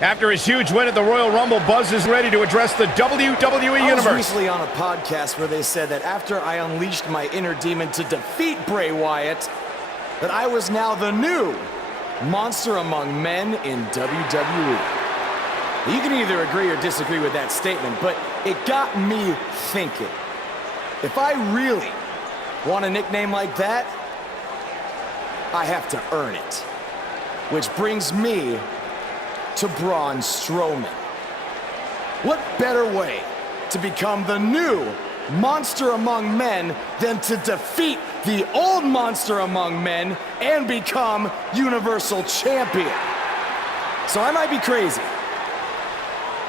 After his huge win at the Royal Rumble, Buzz is ready to address the WWE Universe. I was recently on a podcast where they said that after I unleashed my inner demon to defeat Bray Wyatt, that I was now the new monster among men in WWE. You can either agree or disagree with that statement, but it got me thinking. If I really want a nickname like that, I have to earn it. Which brings me to Braun Strowman. What better way to become the new monster among men than to defeat the old monster among men and become Universal Champion? So I might be crazy,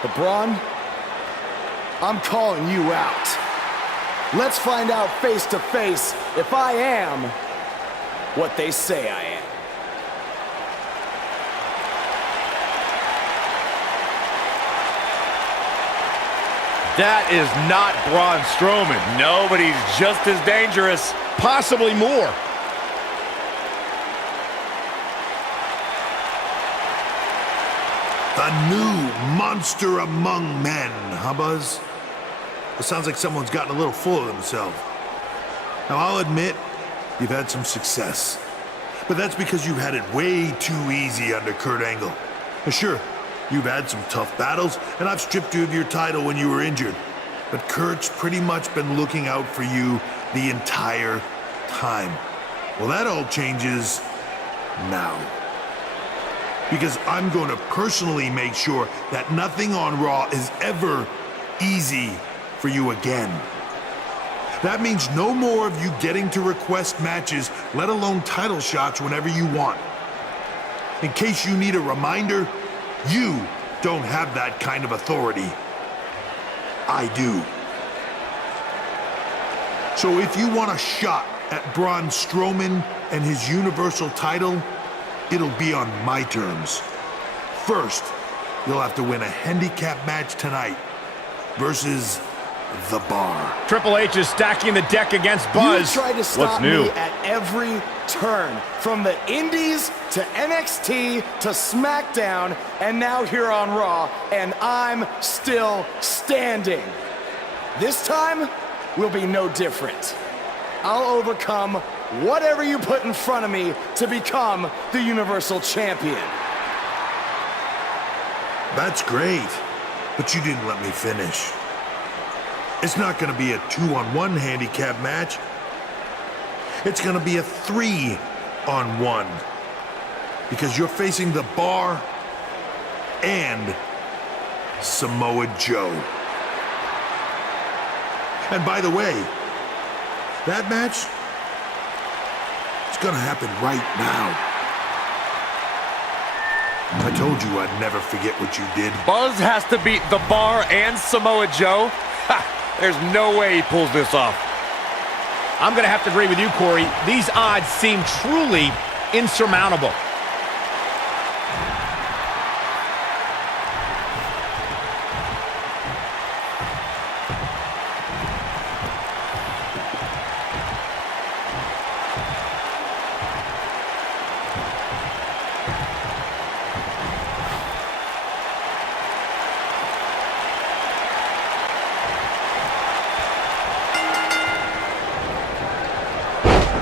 but Braun, I'm calling you out. Let's find out face to face if I am what they say I am. That is not Braun Strowman. No, but he's just as dangerous. Possibly more. The new monster among men, huh, Buzz? It sounds like someone's gotten a little full of themselves. Now, I'll admit, you've had some success. But that's because you've had it way too easy under Kurt Angle. Now, sure, you've had some tough battles, and I've stripped you of your title when you were injured. But Kurt's pretty much been looking out for you the entire time. Well, that all changes now. Because I'm going to personally make sure that nothing on Raw is ever easy for you again. That means no more of you getting to request matches, let alone title shots whenever you want. In case you need a reminder, you don't have that kind of authority. I do. So if you want a shot at Braun Strowman and his Universal title, it'll be on my terms. First, you'll have to win a handicap match tonight versus The Bar. Triple H is stacking the deck against Buzz. You tried to stop What's new? me at every turn, from the Indies to NXT to SmackDown, and now here on Raw, and I'm still standing. This time will be no different. I'll overcome whatever you put in front of me to become the Universal Champion. That's great, but you didn't let me finish. It's not going to be a 2-on-1 handicap match. It's going to be a 3-on-1. Because you're facing The Bar and Samoa Joe. And by the way, that match is going to happen right now. I told you I'd never forget what you did. Buzz has to beat The Bar and Samoa Joe? Ha! There's no way he pulls this off. I'm going to have to agree with you, Corey. These odds seem truly insurmountable.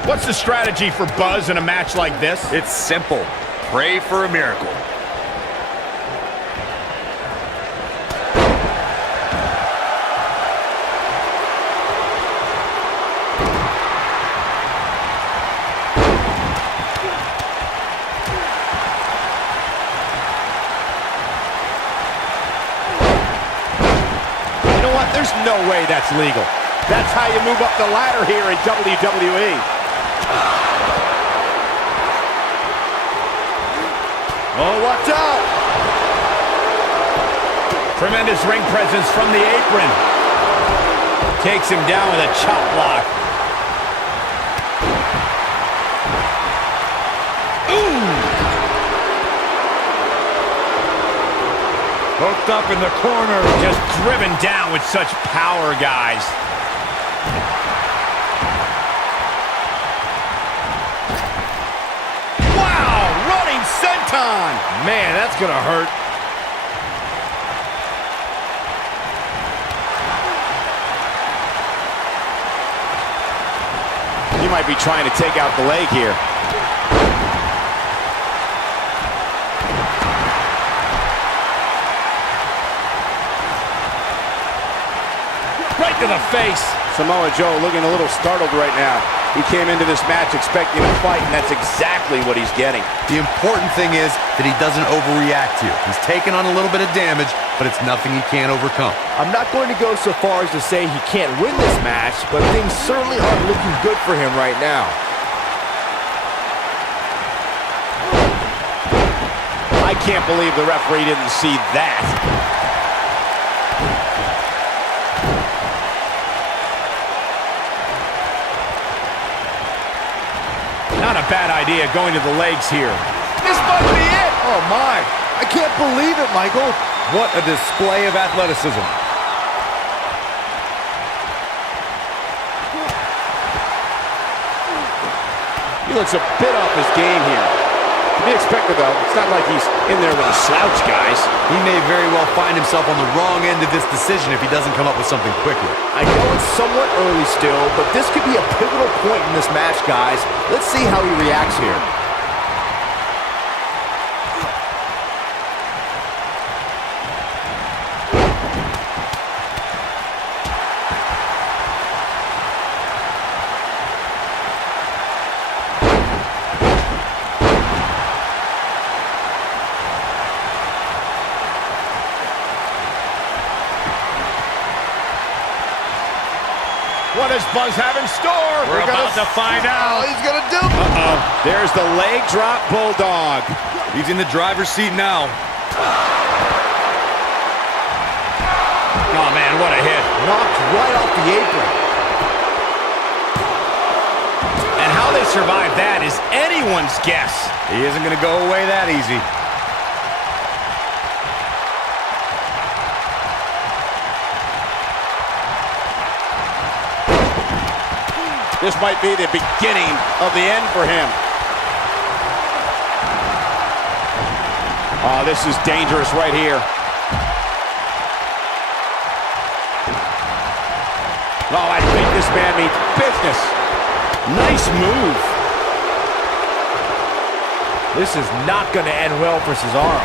What's the strategy for Buzz in a match like this? It's simple. Pray for a miracle. You know what? There's no way that's legal. That's how you move up the ladder here in WWE. Oh, watch out! Tremendous ring presence from the apron. Takes him down with a chop block. Ooh! Hooked up in the corner. Just driven down with such power, guys. Man, that's gonna hurt. He might be trying to take out the leg here. Right to the face. Samoa Joe looking a little startled right now. He came into this match expecting a fight, and that's exactly what he's getting. The important thing is that he doesn't overreact to you. He's taken on a little bit of damage, but it's nothing he can't overcome. I'm not going to go so far as to say he can't win this match, but things certainly aren't looking good for him right now. I can't believe the referee didn't see that. Not a bad idea going to the legs here. This might be it! Oh my! I can't believe it, Michael! What a display of athleticism. He looks a bit off his game here. To be expected, though. It's not like he's in there with a slouch, guys. He may very well find himself on the wrong end of this decision if he doesn't come up with something quickly. I know it's somewhat early still, but this could be a pivotal point in this match, guys. Let's see how he reacts here. What does Buzz have in store? We're about to find out. He's gonna do it! Uh-oh. There's the leg drop bulldog. He's in the driver's seat now. Oh, man, what a hit. Knocked right off the apron. And how they survived that is anyone's guess. He isn't going to go away that easy. This might be the beginning of the end for him. Oh, this is dangerous right here. Oh, I think this man means business. Nice move. This is not going to end well for Cesaro.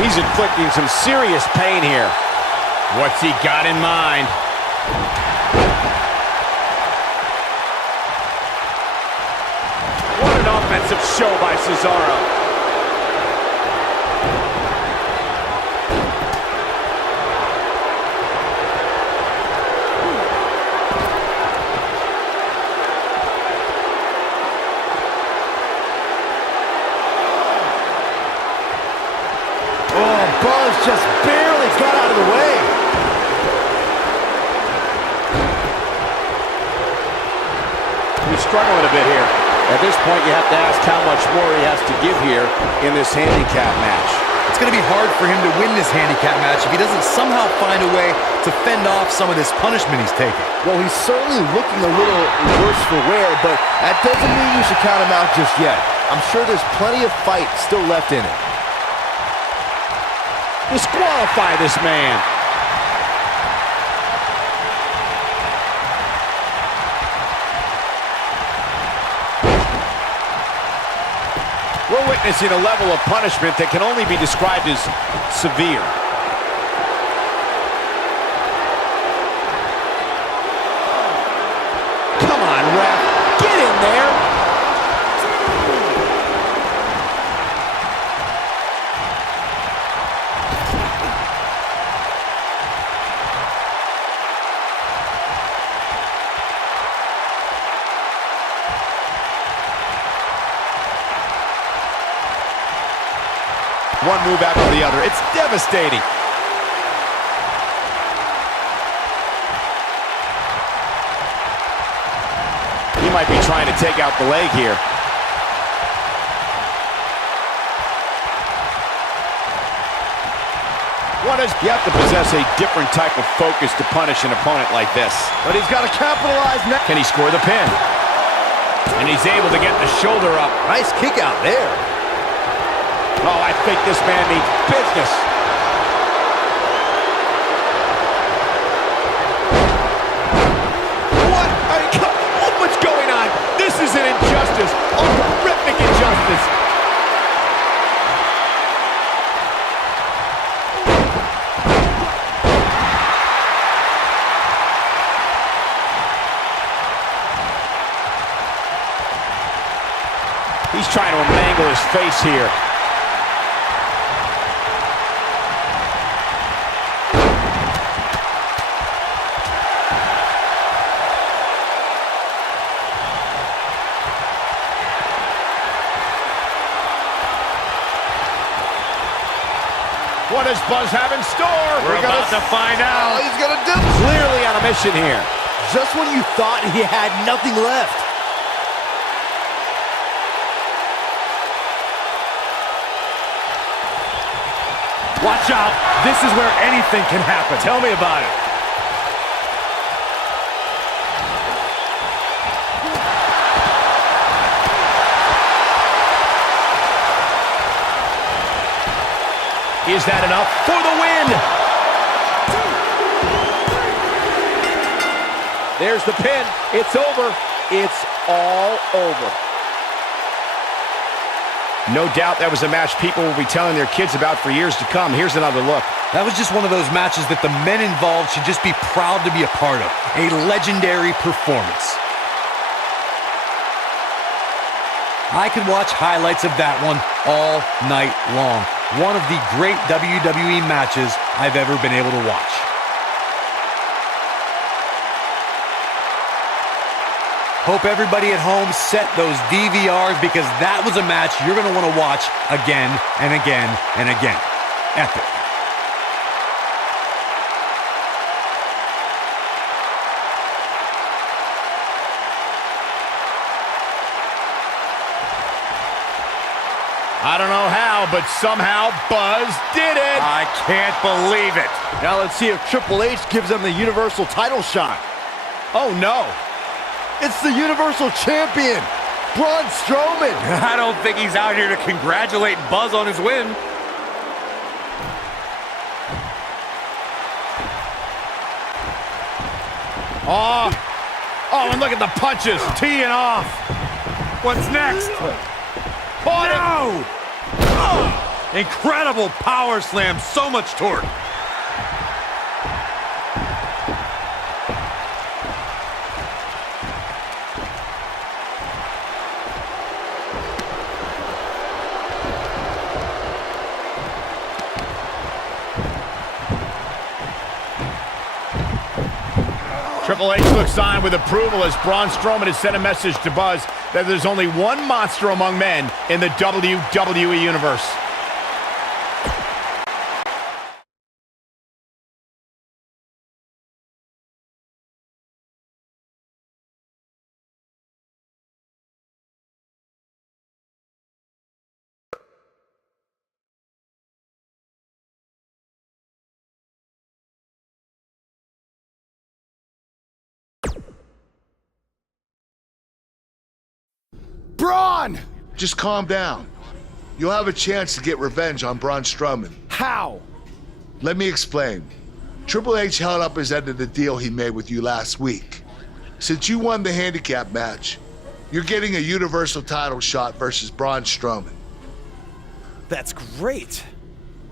He's inflicting some serious pain here. What's he got in mind? What an offensive show by Cesaro. Buzz just barely got out of the way. He's struggling a bit here. At this point, you have to ask how much more he has to give here in this handicap match. It's going to be hard for him to win this handicap match if he doesn't somehow find a way to fend off some of this punishment he's taking. Well, he's certainly looking a little worse for wear, but that doesn't mean you should count him out just yet. I'm sure there's plenty of fight still left in it. Disqualify this man. We're witnessing a level of punishment that can only be described as severe. Come on, ref. Get in there. One move after the other. It's devastating. He might be trying to take out the leg here. You have to possess a different type of focus to punish an opponent like this. But he's got to capitalize now. Can he score the pin? And he's able to get the shoulder up. Nice kick out there. Oh, I think this man means business. What? What's going on? This He's trying to mangle his face here. What does Buzz have in store? We're about to find out. Oh, he's gonna do it. Clearly on a mission here. Just when you thought he had nothing left. Watch out. This is where anything can happen. Tell me about it. Is that enough for the win? There's the pin. It's over. It's all over. No doubt that was a match people will be telling their kids about for years to come. Here's another look. That was just one of those matches that the men involved should just be proud to be a part of. A legendary performance. I could watch highlights of that one all night long. One of the great WWE matches I've ever been able to watch. Hope everybody at home set those DVRs because that was a match you're going to want to watch again and again and again. Epic. I don't know how, but somehow Buzz did it. I can't believe it. Now let's see if Triple H gives him the Universal title shot. Oh, no. It's the Universal Champion, Braun Strowman. I don't think he's out here to congratulate Buzz on his win. Oh, and look at the punches teeing off. What's next? Oh, no! Incredible power slam, so much torque. Triple H looks on with approval as Braun Strowman has sent a message to Buzz that there's only one monster among men in the WWE Universe. Braun! Just calm down. You'll have a chance to get revenge on Braun Strowman. How? Let me explain. Triple H held up his end of the deal he made with you last week. Since you won the handicap match, you're getting a Universal title shot versus Braun Strowman. That's great.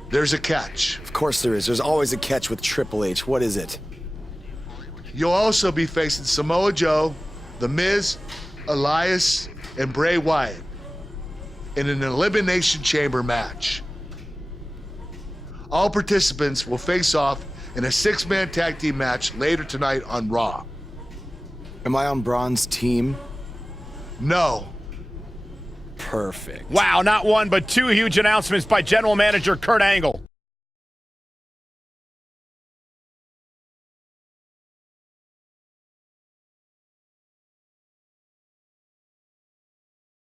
There's a catch. Of course there is. There's always a catch with Triple H. What is it? You'll also be facing Samoa Joe, The Miz, Elias, and Bray Wyatt in an Elimination Chamber match. All participants will face off in a six-man tag team match later tonight on Raw. Am I on Braun's team? No. Perfect. Wow, not one, but two huge announcements by General Manager Kurt Angle.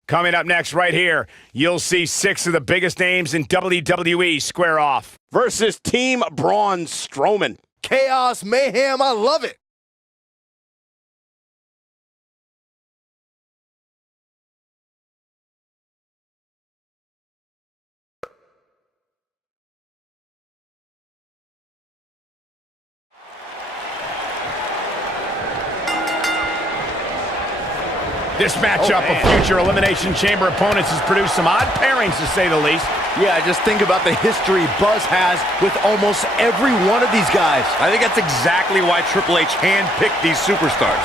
Coming up next right here, you'll see 6 of the biggest names in WWE square off versus Team Braun Strowman. Chaos, mayhem, I love it. This matchup of future Elimination Chamber opponents has produced some odd pairings, to say the least. Yeah, just think about the history Buzz has with almost every one of these guys. I think that's exactly why Triple H handpicked these superstars.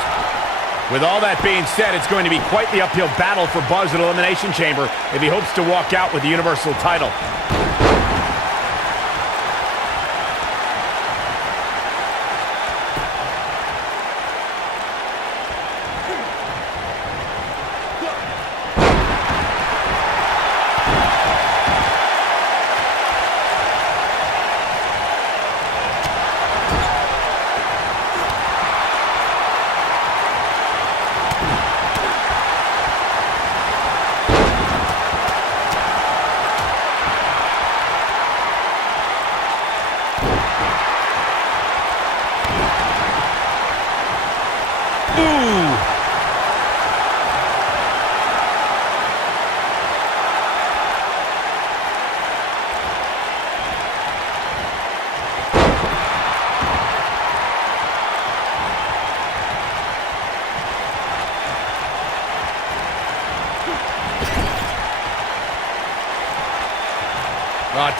With all that being said, it's going to be quite the uphill battle for Buzz at Elimination Chamber if he hopes to walk out with the Universal title.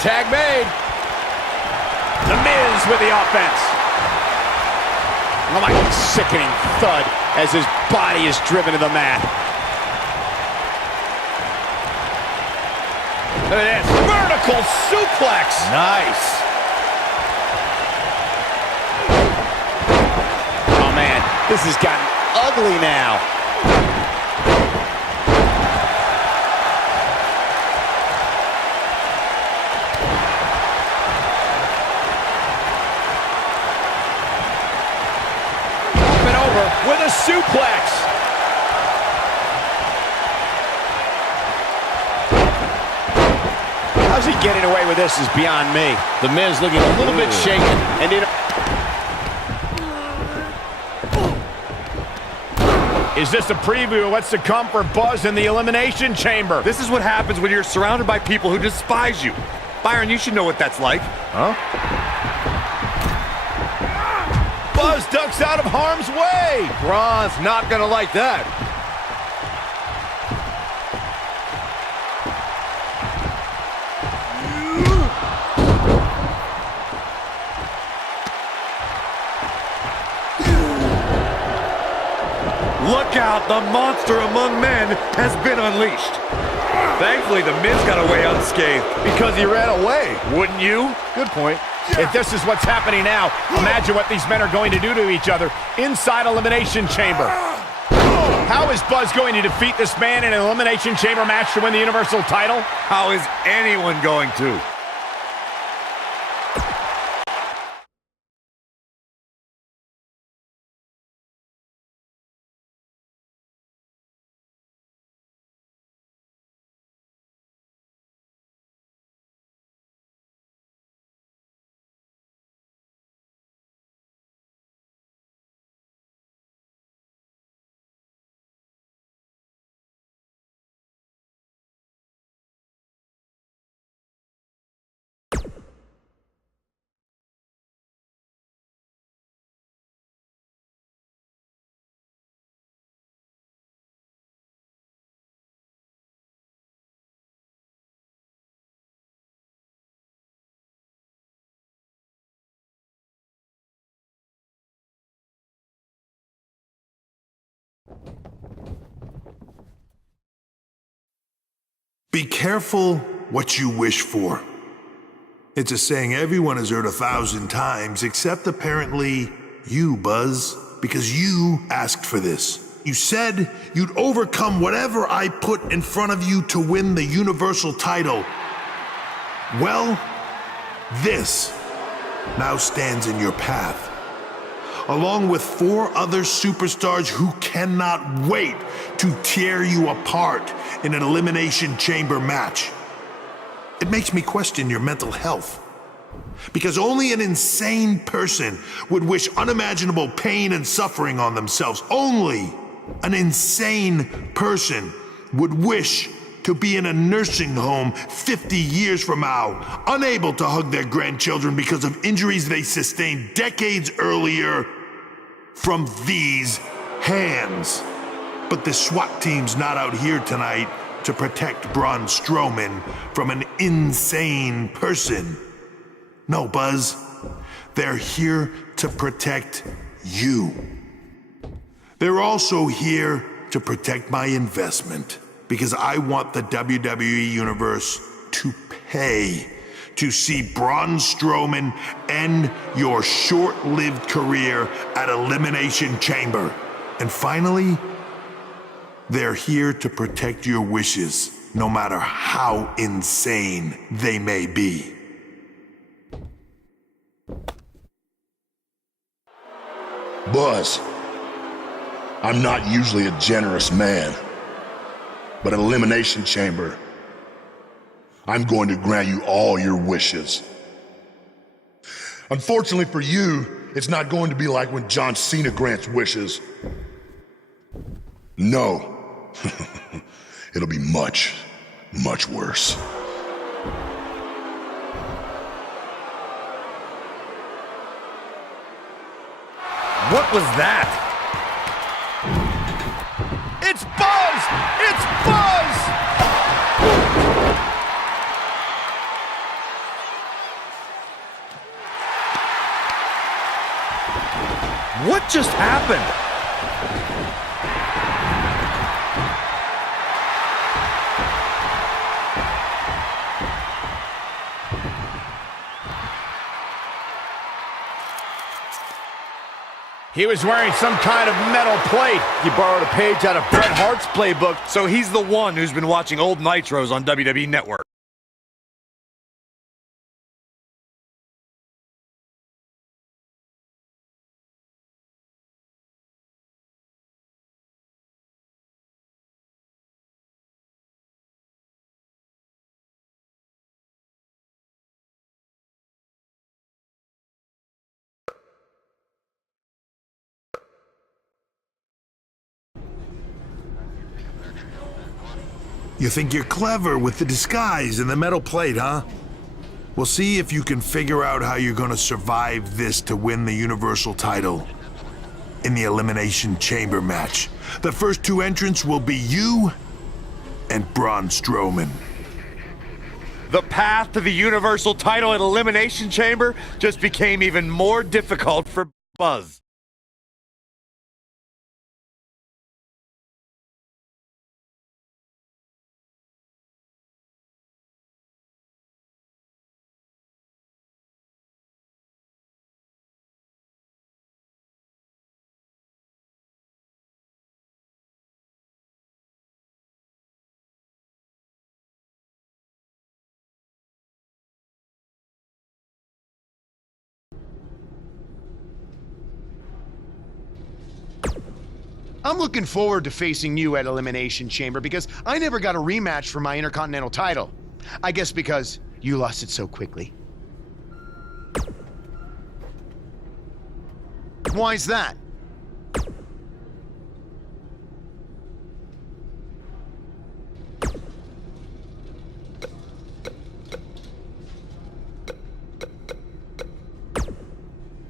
Tag made. The Miz with the offense. Oh my, sickening thud as his body is driven to the mat. Look at this. Vertical suplex. Nice. Oh man, this has gotten ugly now. With a suplex. How's he getting away with this is beyond me. The Miz looking a little bit shaken. And is this a preview of what's to come for Buzz in the Elimination Chamber? This is what happens when you're surrounded by people who despise you. Byron, you should know what that's like. Huh? Buzz ducks out of harm's way. Braun's not gonna like that. Look out, the monster among men has been unleashed. Thankfully, the Miz got away unscathed. Because he ran away. Wouldn't you? Good point. If this is what's happening now, imagine what these men are going to do to each other inside Elimination Chamber. How is Buzz going to defeat this man in an Elimination Chamber match to win the Universal title? How is anyone going to? Be careful what you wish for. It's a saying everyone has heard 1,000 times, except apparently you, Buzz, because you asked for this. You said you'd overcome whatever I put in front of you to win the Universal title. Well, this now stands in your path, along with 4 other superstars who cannot wait to tear you apart in an Elimination Chamber match. It makes me question your mental health, because only an insane person would wish unimaginable pain and suffering on themselves. Only an insane person would wish to be in a nursing home 50 years from now, unable to hug their grandchildren because of injuries they sustained decades earlier from these hands. But the SWAT team's not out here tonight to protect Braun Strowman from an insane person. No, Buzz, they're here to protect you. They're also here to protect my investment because I want the WWE Universe to pay to see Braun Strowman end your short-lived career at Elimination Chamber. And finally, they're here to protect your wishes, no matter how insane they may be. Buzz, I'm not usually a generous man, but at Elimination Chamber, I'm going to grant you all your wishes. Unfortunately for you, it's not going to be like when John Cena grants wishes. No, it'll be much, much worse. What was that? It's Buzz! It's Buzz! What just happened? He was wearing some kind of metal plate. He borrowed a page out of Bret Hart's playbook. So he's the one who's been watching old Nitros on WWE Network. You think you're clever with the disguise and the metal plate, huh? We'll see if you can figure out how you're gonna survive this to win the Universal title in the Elimination Chamber match. The first two entrants will be you and Braun Strowman. The path to the Universal title at Elimination Chamber just became even more difficult for Buzz. I'm looking forward to facing you at Elimination Chamber because I never got a rematch for my Intercontinental title. I guess because you lost it so quickly. Why's that?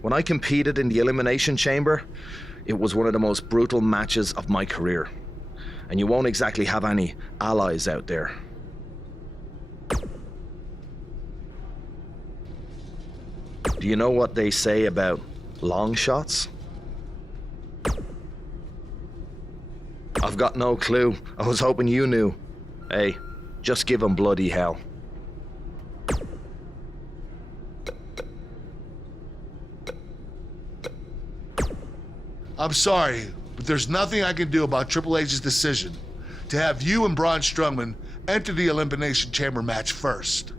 When I competed in the Elimination Chamber, it was one of the most brutal matches of my career. And you won't exactly have any allies out there. Do you know what they say about long shots? I've got no clue. I was hoping you knew. Hey, just give 'em bloody hell. I'm sorry, but there's nothing I can do about Triple H's decision to have you and Braun Strowman enter the Elimination Chamber match first.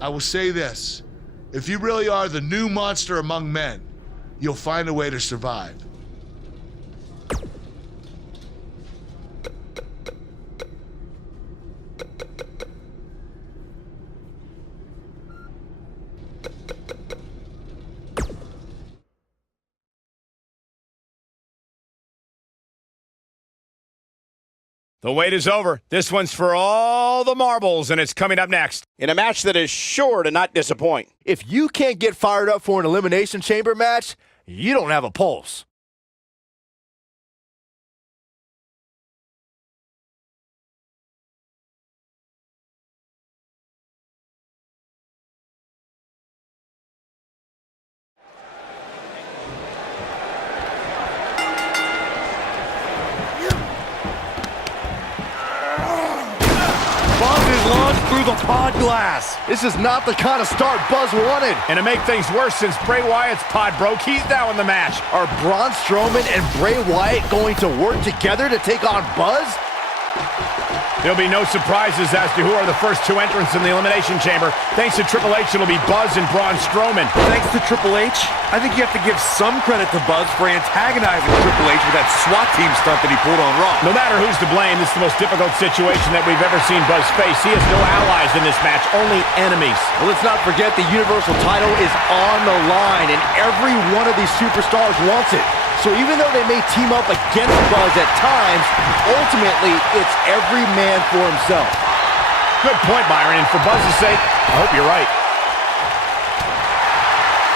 I will say this, if you really are the new monster among men, you'll find a way to survive. The wait is over. This one's for all the marbles, and it's coming up next. In a match that is sure to not disappoint. If you can't get fired up for an Elimination Chamber match, you don't have a pulse. through the pod glass. This is not the kind of start Buzz wanted. And to make things worse, since Bray Wyatt's pod broke, he's now in the match. Are Braun Strowman and Bray Wyatt going to work together to take on Buzz? There'll be no surprises as to who are the first two entrants in the Elimination Chamber. Thanks to Triple H, it'll be Buzz and Braun Strowman. Thanks to Triple H, I think you have to give some credit to Buzz for antagonizing Triple H with that SWAT team stunt that he pulled on Raw. No matter who's to blame, this is the most difficult situation that we've ever seen Buzz face. He has no allies in this match, only enemies. Well, let's not forget the Universal title is on the line, and every one of these superstars wants it. So even though they may team up against Buzz at times, ultimately, it's every man for himself. Good point, Byron, and for Buzz's sake, I hope you're right.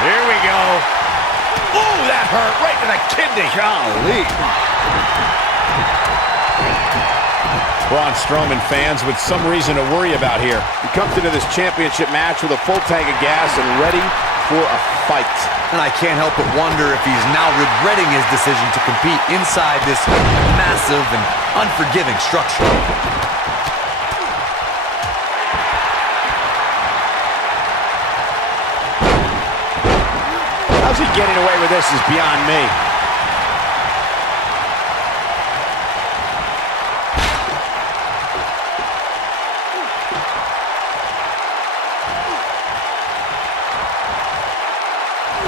Here we go. Ooh, that hurt right to the kidney. Golly. Braun Strowman fans with some reason to worry about here. He comes into this championship match with a full tank of gas and ready for a fight. And I can't help but wonder if he's now regretting his decision to compete inside this massive and unforgiving structure. How's he getting away with this is beyond me.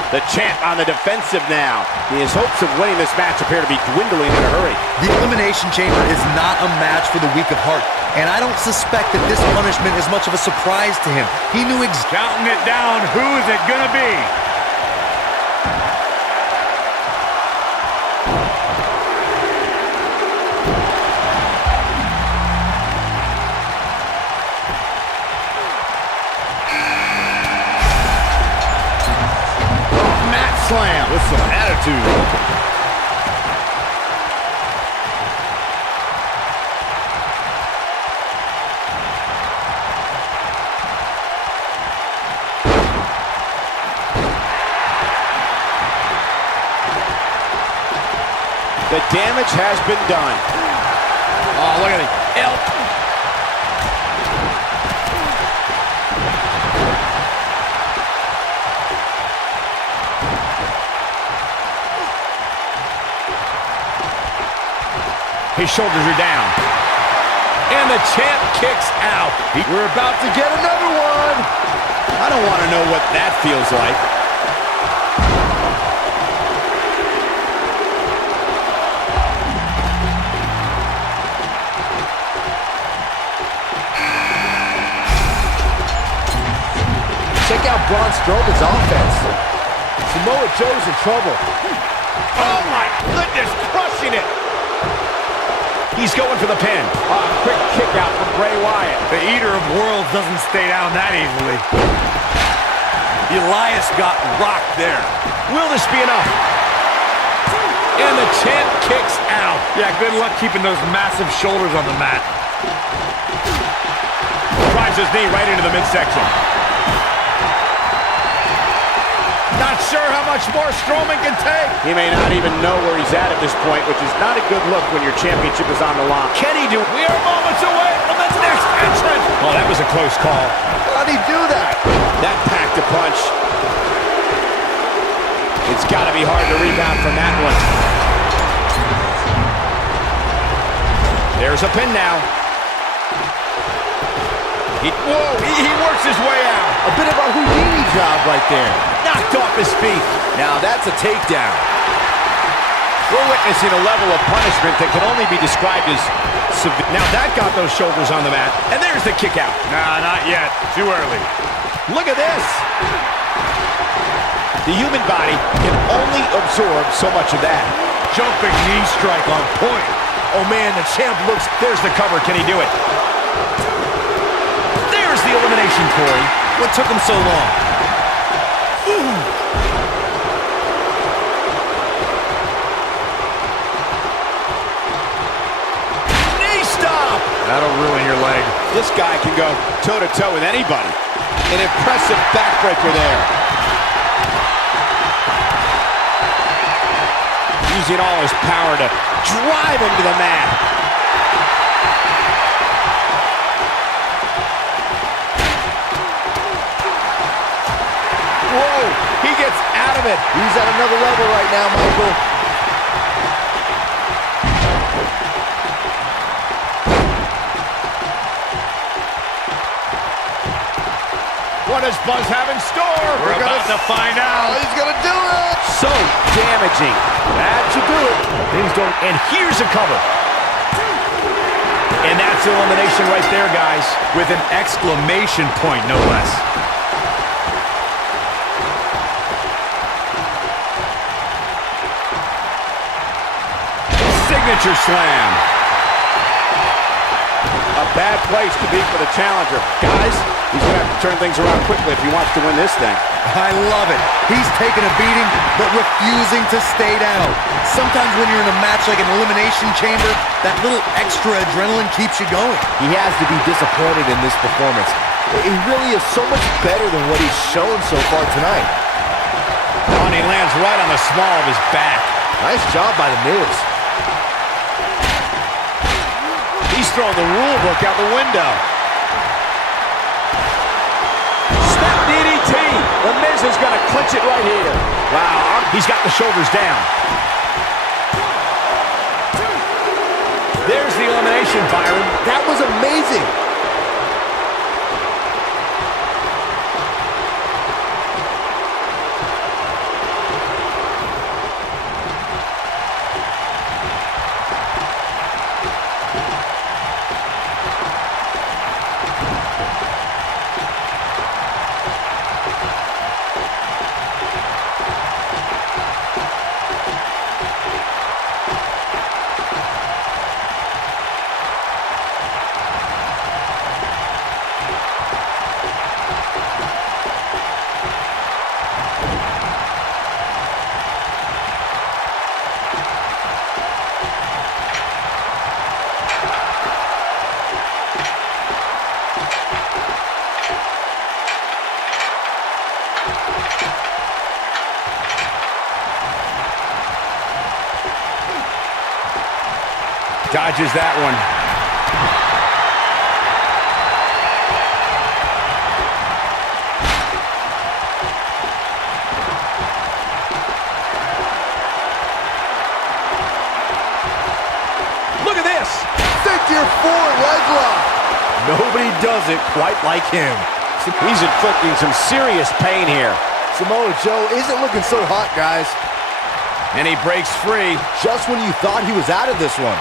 The champ on the defensive now. His hopes of winning this match appear to be dwindling in a hurry. The Elimination Chamber is not a match for the weak of heart, and I don't suspect that this punishment is much of a surprise to him. He knew Counting it down, who is it gonna be? Slam with some attitude. The damage has been done. Oh, look at the elk. His shoulders are down. And the champ kicks out. We're about to get another one. I don't want to know what that feels like. Check out Braun Strowman's offense. Samoa Joe's in trouble. Oh my goodness, crushing it. He's going for the pin. Quick kick out from Bray Wyatt. The Eater of Worlds doesn't stay down that easily. Elias got rocked there. Will this be enough? And the champ kicks out. Yeah, good luck keeping those massive shoulders on the mat. Drives his knee right into the midsection. Not sure how much more Strowman can take. He may not even know where he's at this point, which is not a good look when your championship is on the line. Can he do it? We are moments away from the next entrant. Oh, that was a close call. How'd he do that? That packed a punch. It's got to be hard to rebound from that one. There's a pin now. He works his way out. A bit of a Houdini job right there. Knocked off his feet. Now that's a takedown. We're witnessing a level of punishment that can only be described as severe. Now that got those shoulders on the mat. And there's the kick out. Nah, not yet. Too early. Look at this. The human body can only absorb so much of that. Jumping knee strike on point. Oh man, the champ looks. There's the cover. Can he do it? There's the elimination, Corey. What took him so long? Knee stop. That'll ruin your leg. This guy can go toe-to-toe with anybody. An impressive backbreaker there. Using all his power to drive him to the mat. He gets out of it. He's at another level right now, Michael. What does Buzz have in store? We're about to find out. He's gonna do it. So damaging. That should do it. Things don't. And here's a cover. And that's elimination right there, guys. With an exclamation point, no less. Signature slam. A bad place to be for the challenger. Guys, he's going to have to turn things around quickly if he wants to win this thing. I love it. He's taking a beating, but refusing to stay down. Sometimes when you're in a match like an elimination chamber, that little extra adrenaline keeps you going. He has to be disappointed in this performance. He really is so much better than what he's shown so far tonight. And he lands right on the small of his back. Nice job by The Miz. He's throwing the rule book out the window. Step DDT. The Miz is going to clinch it right here. Wow, he's got the shoulders down. There's the elimination, Byron. That was amazing. Dodges that one. Look at this. Figure 4 leg lock. Nobody does it quite like him. He's inflicting some serious pain here. Samoa Joe isn't looking so hot, guys. And he breaks free. Just when you thought he was out of this one.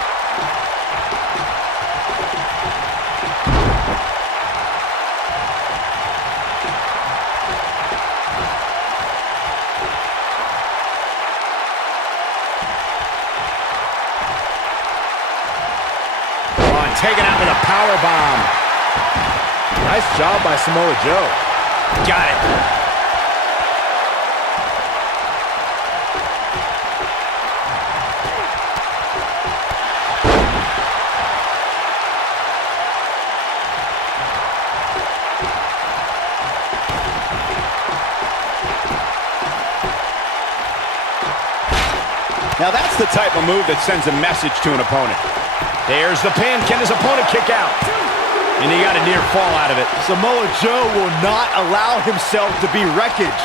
Taken out with a power bomb. Nice job by Samoa Joe. Got it. Now that's the type of move that sends a message to an opponent. There's the pin. Can his opponent kick out? And he got a near fall out of it. Samoa Joe will not allow himself to be wreckage.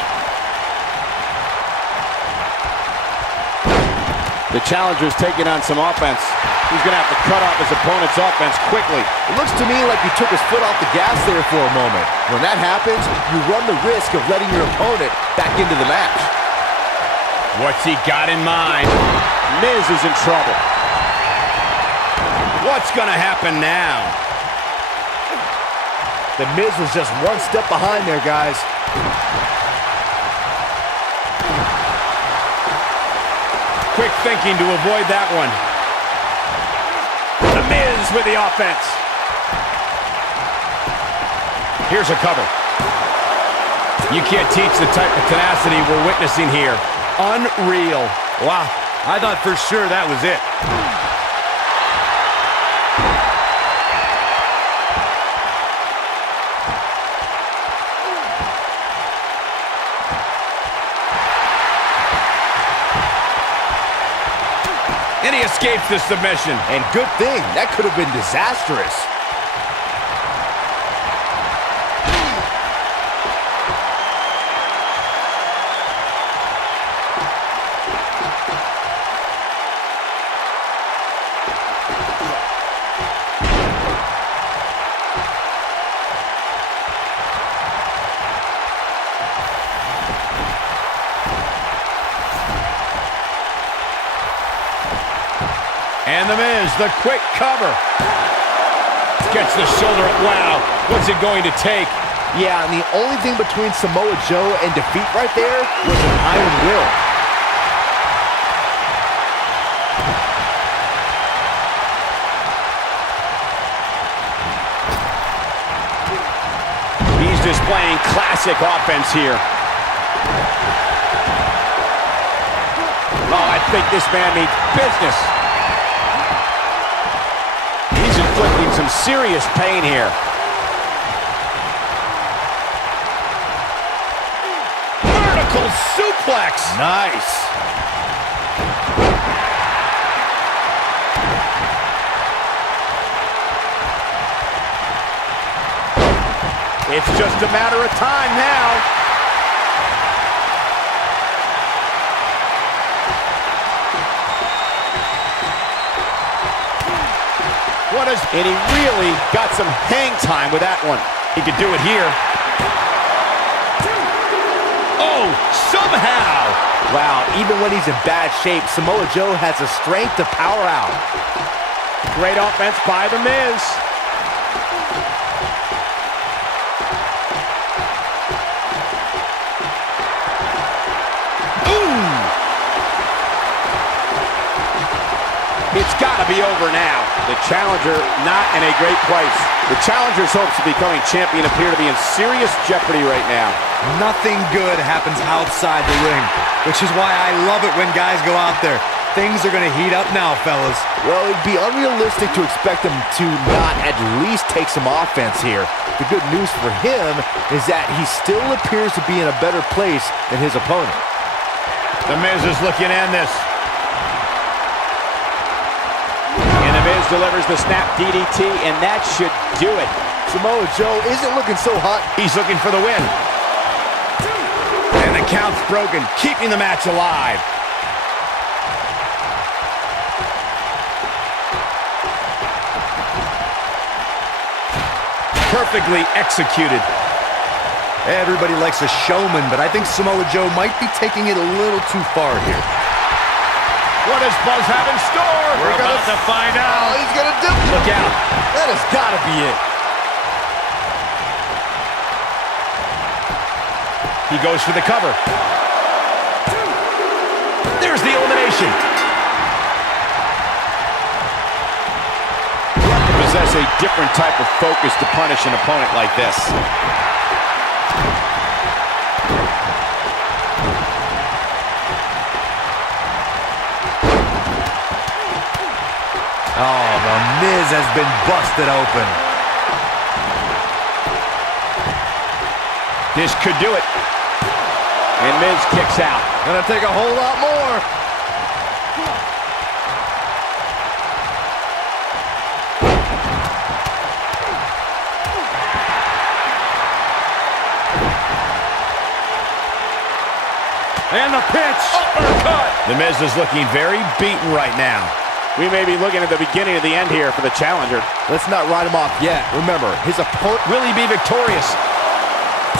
The challenger's taking on some offense. He's going to have to cut off his opponent's offense quickly. It looks to me like he took his foot off the gas there for a moment. When that happens, you run the risk of letting your opponent back into the match. What's he got in mind? Miz is in trouble. What's going to happen now? The Miz was just one step behind there, guys. Quick thinking to avoid that one. The Miz with the offense. Here's a cover. You can't teach the type of tenacity we're witnessing here. Unreal. Wow, I thought for sure that was it. And he escapes the submission. And good thing, that could have been disastrous. And The Miz, the quick cover. Gets the shoulder up. Wow, what's it going to take? Yeah, and the only thing between Samoa Joe and defeat right there was an iron will. He's displaying classic offense here. Oh, I think this man means business. He's inflicting some serious pain here. Vertical suplex. Nice. It's just a matter of time now. And he really got some hang time with that one. He could do it here. Oh, somehow. Wow, even when he's in bad shape, Samoa Joe has the strength to power out. Great offense by The Miz. It's got to be over now. The challenger not in a great place. The challenger's hopes of becoming champion appear to be in serious jeopardy right now. Nothing good happens outside the ring, which is why I love it when guys go out there. Things are going to heat up now, fellas. Well, it'd be unrealistic to expect him to not at least take some offense here. The good news for him is that he still appears to be in a better place than his opponent. The Miz is looking to end this. And The Miz delivers the snap DDT, and that should do it. Samoa Joe isn't looking so hot. He's looking for the win. And the count's broken, keeping the match alive. Perfectly executed. Everybody likes a showman, but I think Samoa Joe might be taking it a little too far here. What does Buzz have in store? We're about to find out. Oh, he's gonna dip. Look out. That has gotta be it. He goes for the cover. There's the elimination. You have to possess a different type of focus to punish an opponent like this. Oh, The Miz has been busted open. This could do it. And Miz kicks out. Gonna take a whole lot more. And the pitch. Uppercut. The Miz is looking very beaten right now. We may be looking at the beginning of the end here for the challenger. Let's not write him off yet. Remember, his opponent... Will he be victorious?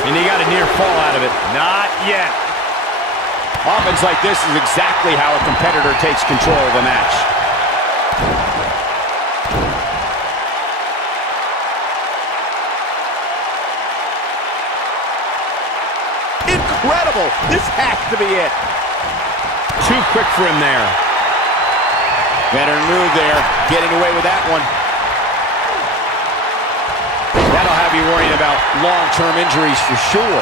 And he got a near fall out of it. Not yet. Offense like this is exactly how a competitor takes control of a match. Incredible! This has to be it. Too quick for him there. Better move there, getting away with that one. That'll have you worrying about long-term injuries for sure.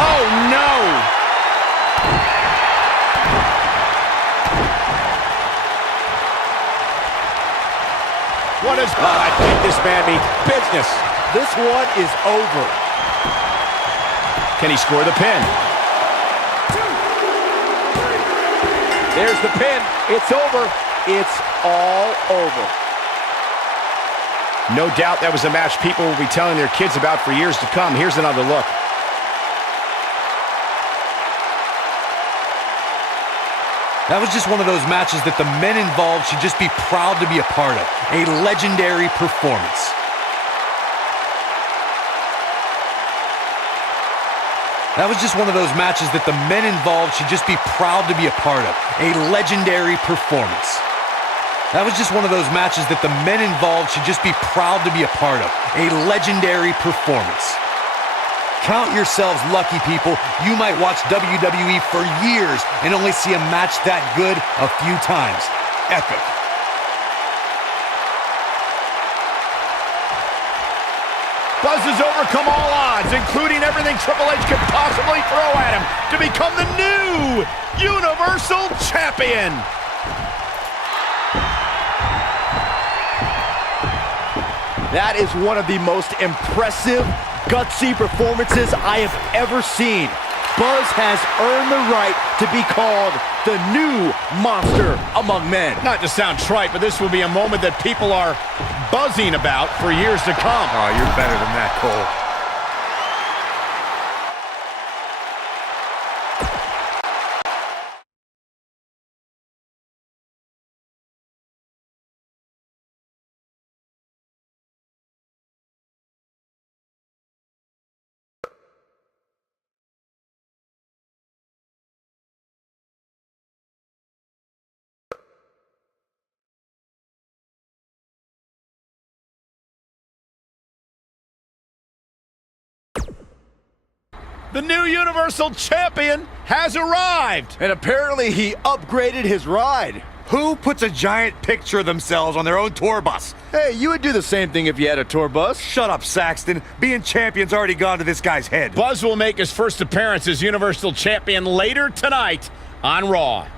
Oh, no! What is... I think this man means business. This one is over. Can he score the pin? There's the pin. It's over. It's all over. No doubt that was a match people will be telling their kids about for years to come. Here's another look. That was just one of those matches that the men involved should just be proud to be a part of. A legendary performance. That was just one of those matches that the men involved should just be proud to be a part of. A legendary performance. That was just one of those matches that the men involved should just be proud to be a part of. A legendary performance. Count yourselves lucky, people. You might watch WWE for years and only see a match that good a few times. Epic. Buzz has overcome all odds, including everything Triple H could possibly throw at him, to become the new Universal Champion. That is one of the most impressive, gutsy performances I have ever seen. Buzz has earned the right to be called the new monster among men. Not to sound trite, but this will be a moment that people are buzzing about for years to come. Oh, you're better than that, Cole. The new Universal Champion has arrived. And apparently he upgraded his ride. Who puts a giant picture of themselves on their own tour bus? Hey, you would do the same thing if you had a tour bus. Shut up, Saxton. Being champion's already gone to this guy's head. Buzz will make his first appearance as Universal Champion later tonight on Raw.